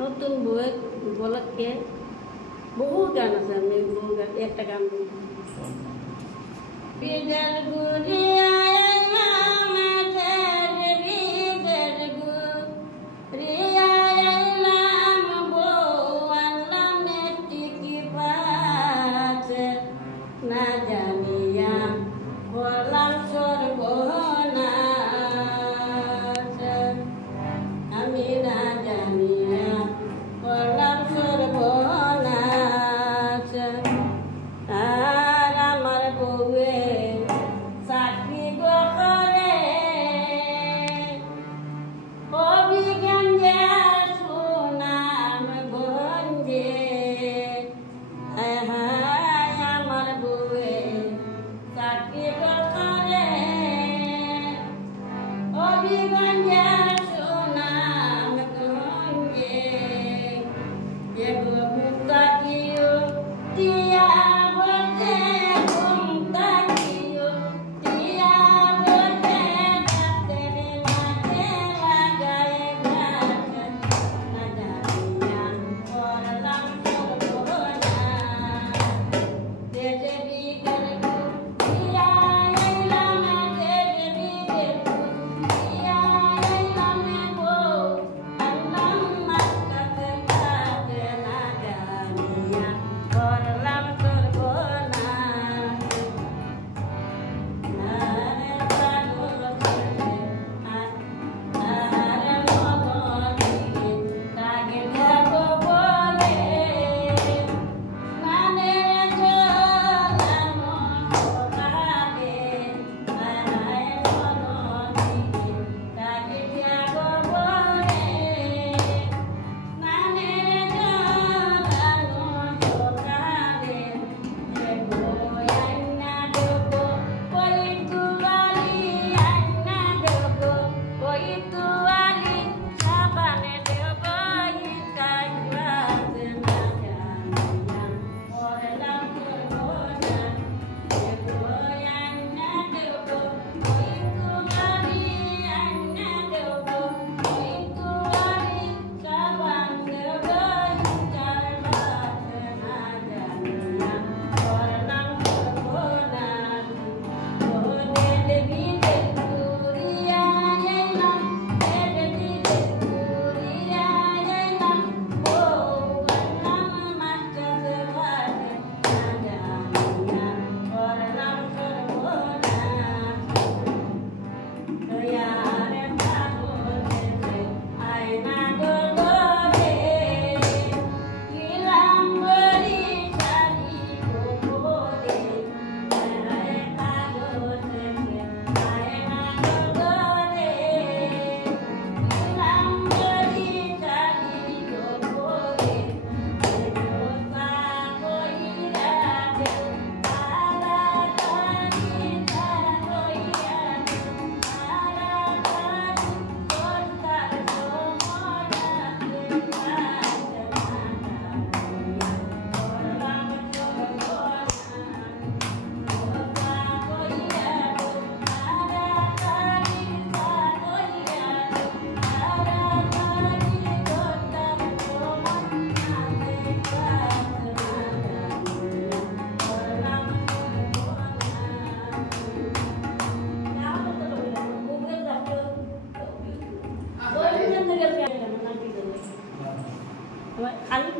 নতুন বই উপলক্ষে বহু গান আছে, আমি বহু গান একটা গান বিদের গুড়িয়া না জানিয়া বললাম সর্বনাশ, আমি না জানিয়া বললাম সর্বনাশ। আর আমার বউয়ে চাকরি করে অভিজ্ঞানে সুনাম গঞ্জে, আমার বউয়ে চাকরি করে অভিজ্ঞানে সুনাম গঞ্জে, এগো মুক্তা কিও টিয়া বলতে মুক্তা কিও টিয়া বলতে রাতের মাঝে লাগায় ঘাট, না জানিয়া করলাম সর্বনাশ। দেশে বিদের টিয়া এলাম, দেশে বিদের টিয়া এলাম বউ আনলাম মাস্টার কাছে, না জানিয়া করলাম সর্বনাশ। আরে পাগল ছেলে আরে মগনিকে তাকে যাবো বলে, মানে জলানো সকালে, আরে মগনিকে তাকে যাবো বলে, মানে জলানো সকালে, এগো আইনা দেবো ওই তুয়ালি, আইনা দেবো ওই তুয়ালি, সাবানে দেবো ইটাই গ্লাসে, না জানিয়া করলাম সর্বনাশ। এগো আইনা দেবো ওই তুয়ালি, আইনা দেবো ওই তুয়ালি, সাবান দেবো ইটাই গ্লাসে, না জানিয়া করলাম সর্বনাশ। দেশে বিদের ঘুরিয়া এলাম, দেশে বিদের ঘুরিয়া এলাম বউ আনলাম মাস্টার কাছে, না জানিয়া করলাম সর্বনাশ। আরে পাগল ছেলে আয়না গলে গেলাম বলি শাড়ি গোপনে, আরে পাগল ছেলে আয়না গলে গেলাম বলি শাড়ি গোপনে, গোসা কইরা দে তাড়াতাড়ি কইরা দে তাড়াতাড়ি, তোর সময় আছে করলাম সর্বনাশ। গোসা কইরা দে তাড়াতাড়ি কইরা দে তাড়াতাড়ি, তোর সময় আছে করলাম সর্বনাশ। খালি